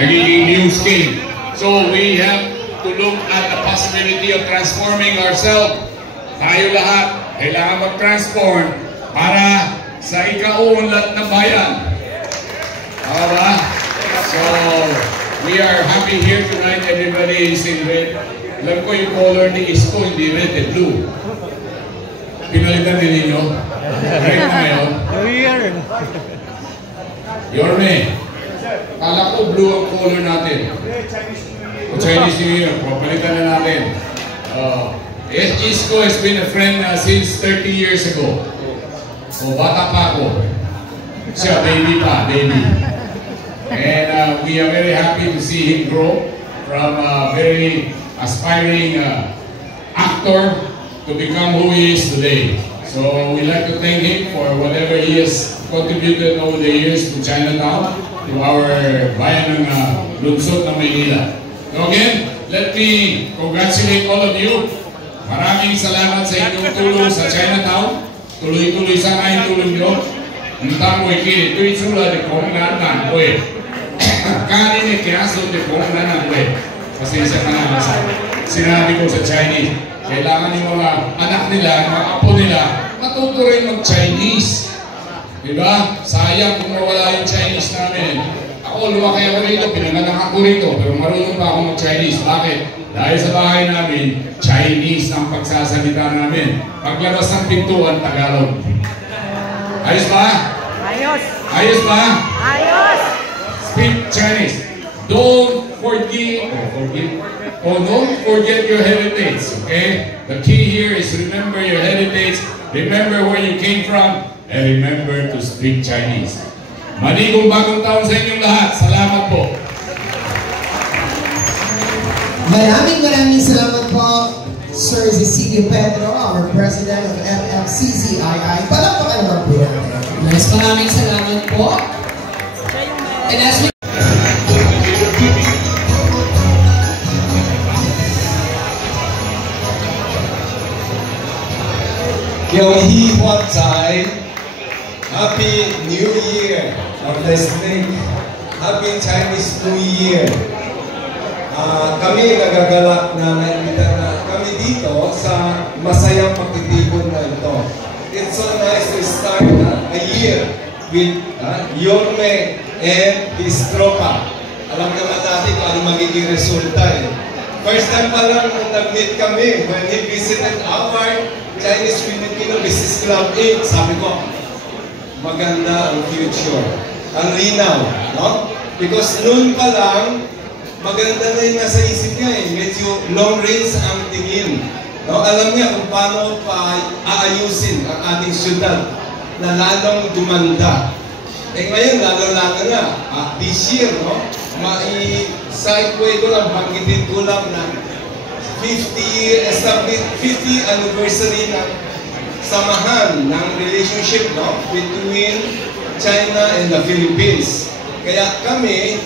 nagiging news king. So we have to look at the possibility of transforming ourselves. Tayo lahat kailangan mag-transform para sa ikauunlad na bayan. Alright? So, we are happy here tonight. Everybody is in red. Alam ko yung color ni Isko, hindi red, eh, blue. Pinalitan din ninyo. Red na ngayon. Yorme, kala ko blue ang color natin. O Chinese New Year, papalitan na natin. Isko has been a friend since 30 years ago. O bata pa ako. Siya, baby pa, baby. And we are very happy to see him grow from a very aspiring actor to become who he is today. So we'd like to thank him for whatever he has contributed over the years to Chinatown, to our bayan ng lungsod ng Maynila. So again, let me congratulate all of you. Maraming salamat sa inyong tulong sa Chinatown. Tuloy-tuloy sa kayong tulong nyo. Ang tamoy kini, ito'y sula de kong nanan, oy. Kanin ni kiaso de kong nanan, oy. Pasensya ka na sa sinabi ko sa Chinese. Kailangan yung mga anak nila, mga apo nila, matuto rin mag-Chinese. Diba? Sayang kung mawala yung Chinese namin. Ako, lumaki ako rito, pinanganak ako rito, pero marunong pa ako mag-Chinese. Bakit? Dahil sa bahay namin, Chinese ang pagsasalita namin. Paglabas ng pintuan, Tagalog. Ayos ba? Ayos! Ayos ba? Ayos! Speak Chinese. Don't forget your heritage, okay? The key here is remember your heritage, remember where you came from, and remember to speak Chinese. Maligong bagong taon sa inyong lahat. Salamat po. Maraming salamat po, Sir Cecilio Pedro, our President of FFCCII. Palakpakan naman po natin. Yes, maraming salamat po. And as we Happy New Year of Listening. Happy Chinese New Year. Kami nagagalak na naimita na kami dito sa masayang pagtitipon na ito. It's so nice to start a year with Yorme and his tropa. Alam naman natin kung ano magiging resulta eh. First time pa lang nung nag-meet kami when he visited our Chinese Filipino Business Club Inc. Sabi ko, maganda ang future. Ang linaw, no? Because noon pa lang, maganda na yung nasa isip niya eh. Medyo long range ang tingin. No? Alam niya kung paano pa aayusin ang ating syudad na lalong dumanda. Eh ngayon, lalo-lalo na, this year, no? Mai-sideway ko lang, banggitin ko lang na 50 anniversary ng samahan ng relationship, no? Between China and the Philippines. Kaya kami,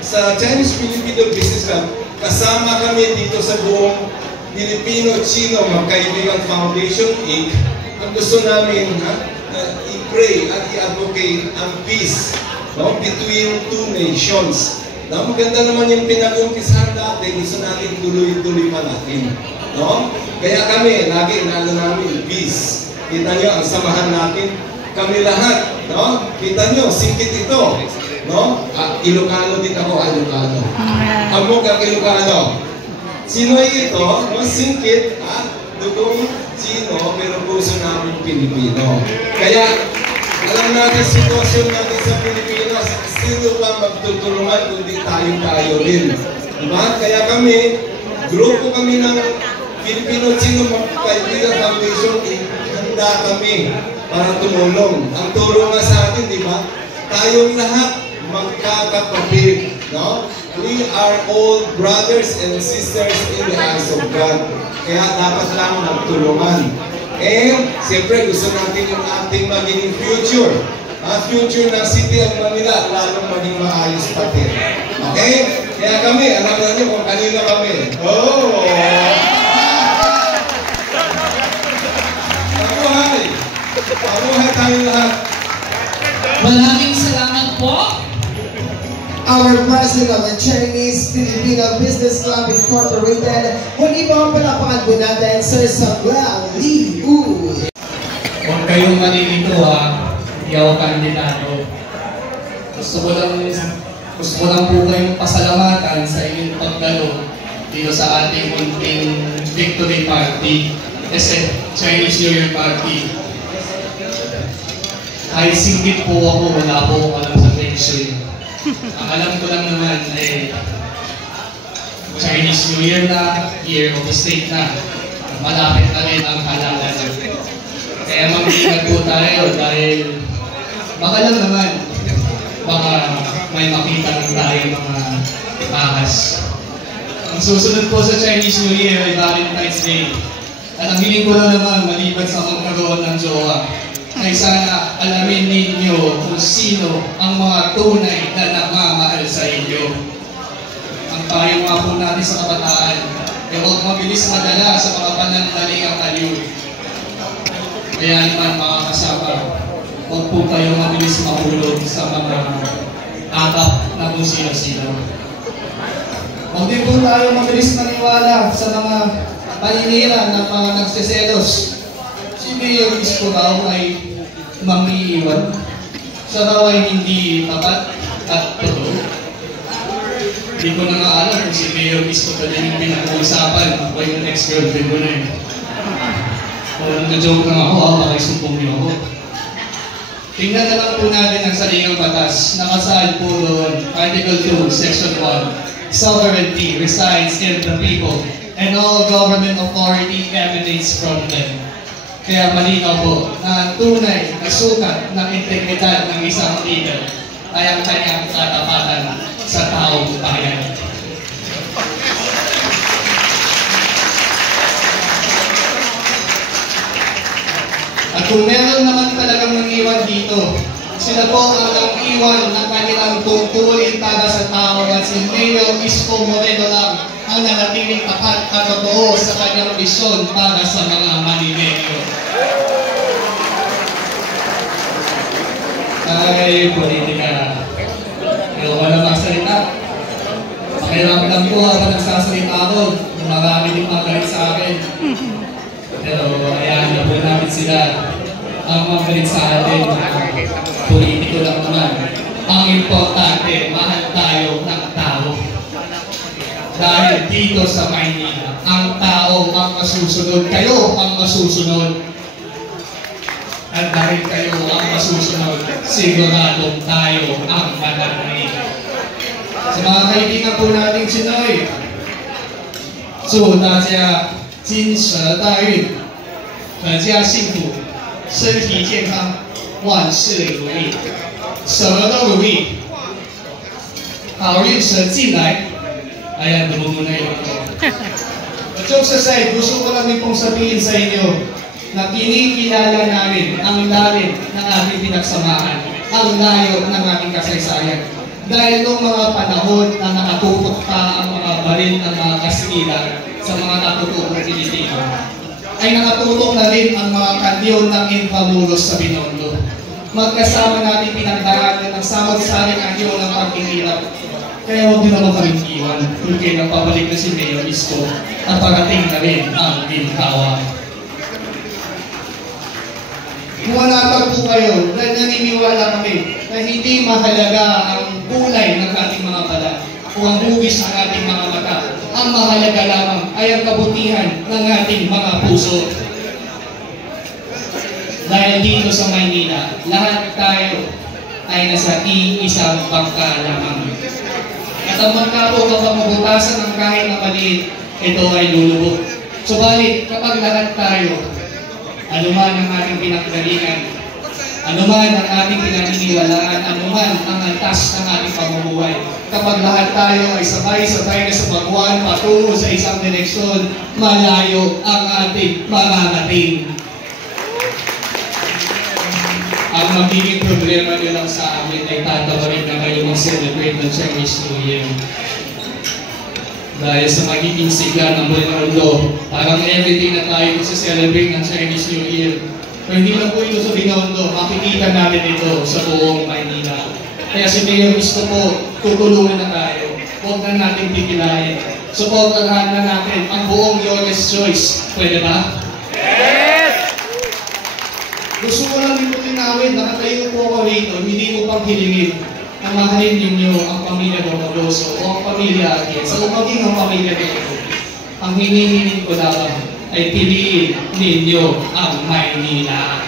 sa Chinese Filipino Business Club, kasama kami dito sa buong Filipino-Chino Magkaibigan Foundation Inc. Ang gusto namin i-pray at i-advocate ang peace, no? Between two nations. Na maganda naman yung pinag-umpisahan natin, gusto natin tuloy-tuloy pa natin. No? Kaya kami, lagi inalo namin peace. Kita nyo ang samahan natin. Kami lahat, no? Kita nyo, singkit ito. No? Ilocano din ako, Ilocano. Amok ang Ilocano. Sino ito? No? Singkit, dugong Chino, pero puso namin Pilipino. Kaya, alam natin sitwasyon natin sa Pilipinas, sino ba magtutulungan kundi tayo rin. Diba? Kaya kami, grupo kami ng Filipino-Chino Magkaibigan Foundation, handa kami para tumulong. Ang turo nga sa atin, di ba? Tayong lahat magkakapatid, no? We are all brothers and sisters in the eyes of God. Kaya dapat lang magtulungan. And, siyempre, gusto natin yung ating magiging future. Future ng City of Manila, lalong maging maayos pati. Okay? Kaya kami, alam natin kung kanino kami. Oh! Mabuhay! Mabuhay tayo lahat! Maraming salamat po. our president of the Chinese Filipino Business Club Incorporated. Muli po ang palapakan po natin, Sir Samuel Lee Wu. Huwag kayong malilito ha, hindi ako kandidato. Gusto ko lang po kayong pasalamatan sa inyong pagdalo dito sa ating munting victory party. Kasi Chinese New Year party. Kahit singgit po ako, wala po akong alam sa election. Ang alam ko lang naman ay Chinese New Year na, Year of the State na. Malapit na rin ang halalan. Kaya mag-ingat po tayo dahil baka lang naman, baka may makita lang tayo mga ahas. Ang susunod po sa Chinese New Year ay Valentine's Day. At ang hiling ko lang naman, maliban sa magkaroon ng jowa, ay sana alamin ninyo kung sino ang mga tunay na nagmamahal sa inyo. Ang payo nga po natin sa kabataan, ay huwag mabilis madala sa mga panandaling aliw. Kaya naman mga kasama, huwag po kayo mabilis mahulog sa mga atap na kung sino-sino. Huwag din po tayo mabilis maniwala sa mga paninira ng mga nagsiselos. Si Mayor Isko raw ay mangiiwan. Siya raw ay hindi tapat at totoo. Hindi ko na nga alam kung si Mayor Isko pa din yung pinag-uusapan o yung ex-girlfriend ko na yun. Kung nag-joke lang ako, baka isumpong niyo ako. Tingnan na lang po natin ang saligang batas. Nakasaad po doon, Article 2, Section 1. Sovereignty resides in the people and all government authority emanates from them. Kaya malinaw po na tunay na sukat ng integridad ng isang leader ay ang kanyang katapatan sa taong bayan. At kung meron naman talagang nangiwan dito, sila po ang nang-iwan ng kanilang tungkulin para sa tao at si Mayor Isko Moreno lang ang nanatiling tapat at totoo sa kanyang misyon para sa mga Manileño. Ay, politika. Ayaw ko na magsalita. Pakailangan lang po habang nagsasalita ako. Marami din magalit sa akin. Pero ayahan na po namin sila ang magalit sa atin. Politiko lang naman. Ang importante, mahal tayo ng tao. Dahil dito sa Maynila, ang tao ang masusunod. Kayo ang masusunod. At dahil kayo ang masusunod, siguradong tayo ang mananalig. Sa mga kaibigan po nating Chinoy, 祝大家金蛇大运，阖家幸福，身体健康，万事如意，什么都如意，好运蛇进来。Ayan, dumungo na yun. Jokes aside, gusto ko lang pong sabihin sa inyo na kinikilala namin ang lalim ng ating pinagsamahan, ang layo ng ating kasaysayan. Dahil noong mga panahon na nakatutok pa ang mga baril ng mga Kastila sa mga natutupong Pilipino, ay nakatutok na rin ang mga kanyon ng Intramuros sa Binondo. Magkasama natin pinagdaraanan ng samot-saring anyo ng pagkihirap. Kaya huwag nyo naman kaming iwan kung kailang pabalik na si Mayor Isko at parating na rin ang ginhawa. Mumanatag po kayo dahil naniniwala kami na hindi mahalaga ang kulay ng ating mga balat o ang hugis ng ating mga mata. Ang mahalaga lamang ay ang kabutihan ng ating mga puso. Dahil dito sa Maynila, lahat tayo ay nasa iisang bangka lamang. At ang bangka po kapag mabutasan ng kahit na maliit, ito ay lulubog. Subalit, kapag lahat tayo, anuman ang ating pinaggalingan, anuman ang ating pinaniniwalaan, anuman ang antas ng ating pamumuhay, kapag lahat tayo ay sabay-sabay na sa pagwan patungo sa isang direksyon, malayo ang ating mararating. Ang magiging problema nyo lang sa amin ay tatawarin na kayo mag-celebrate ng Chinese New Year. Dahil sa magiging sigla ng buong mundo, parang everything na tayo mag-celebrate ng Chinese New Year. Pero hindi lang po ito sa Binondo, makikita natin ito sa buong Maynila. Kaya si Mayor gusto po, tutulungan na tayo. Huwag na natin pipilahin. Supportahan na natin ang buong Yones Choice. Pwede ba? Yes! Gusto ko lang dito tinawin, nakatayo po ako rito, hindi mo pang hilingin na mahalin ninyo ang pamilya ng Madoso o ang pamilya Atienza o maging ang pamilya nito. Ang hinihingin ko lamang ay piliin ninyo ang Maynila.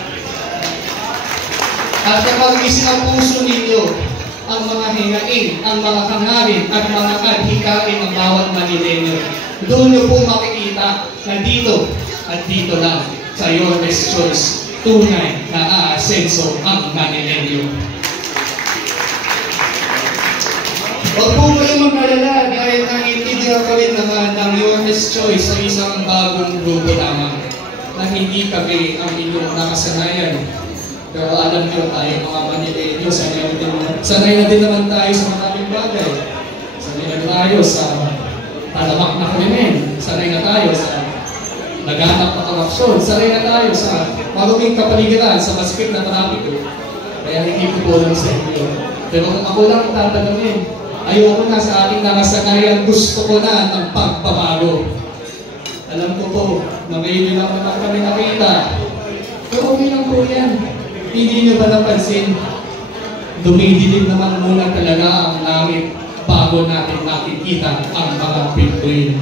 At kapag ang puso ninyo ang mga hingain, ang mga hangarin at mga adhikain ng bawat Manileño, doon nyo po makikita na dito at dito lang sa Yones Choice, tunay na aasenso ang Manileño. Huwag po kayong mag-alala dahil naiintindihan ko rin naman ng Yones Choice sa isang bagong grupo lamang na hindi kami ang inyong nakasanayan. Pero alam nyo tayo mga Manileño, sanay na din naman tayo sa maraming bagay. Sanay na tayo sa talamak na krimen. Sanay na tayo sa laganap na korupsyon. Sanay na tayo sa maruming kapaligiran, sa masikip na trapiko. Kaya hindi ko po lang sa inyo. Pero kung ako lang tatanungin, ayoko na sa ating nakasanayan, gusto ko na ng pagbabago. Alam ko po na ngayon lang naman kami nakita. Pero okay lang po yan. Hindi nyo ba napansin? Dumidilim naman muna talaga ang langit bago natin nakikita ang mga pintuin.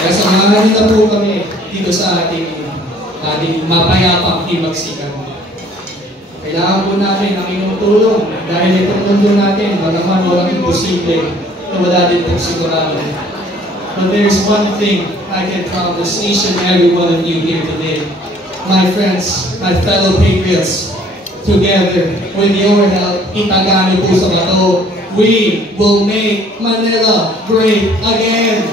Kaya samahan nila po kami dito sa ating mapayapang himagsikan. Kailangan po natin ang inyong tulong dahil itong mundo natin, bagaman walang imposible, na wala din pong sigurado. But there's one thing I can promise each and every one of you here today. My friends, my fellow patriots, together with your help, itagano po sa bato, we will make Manila great again.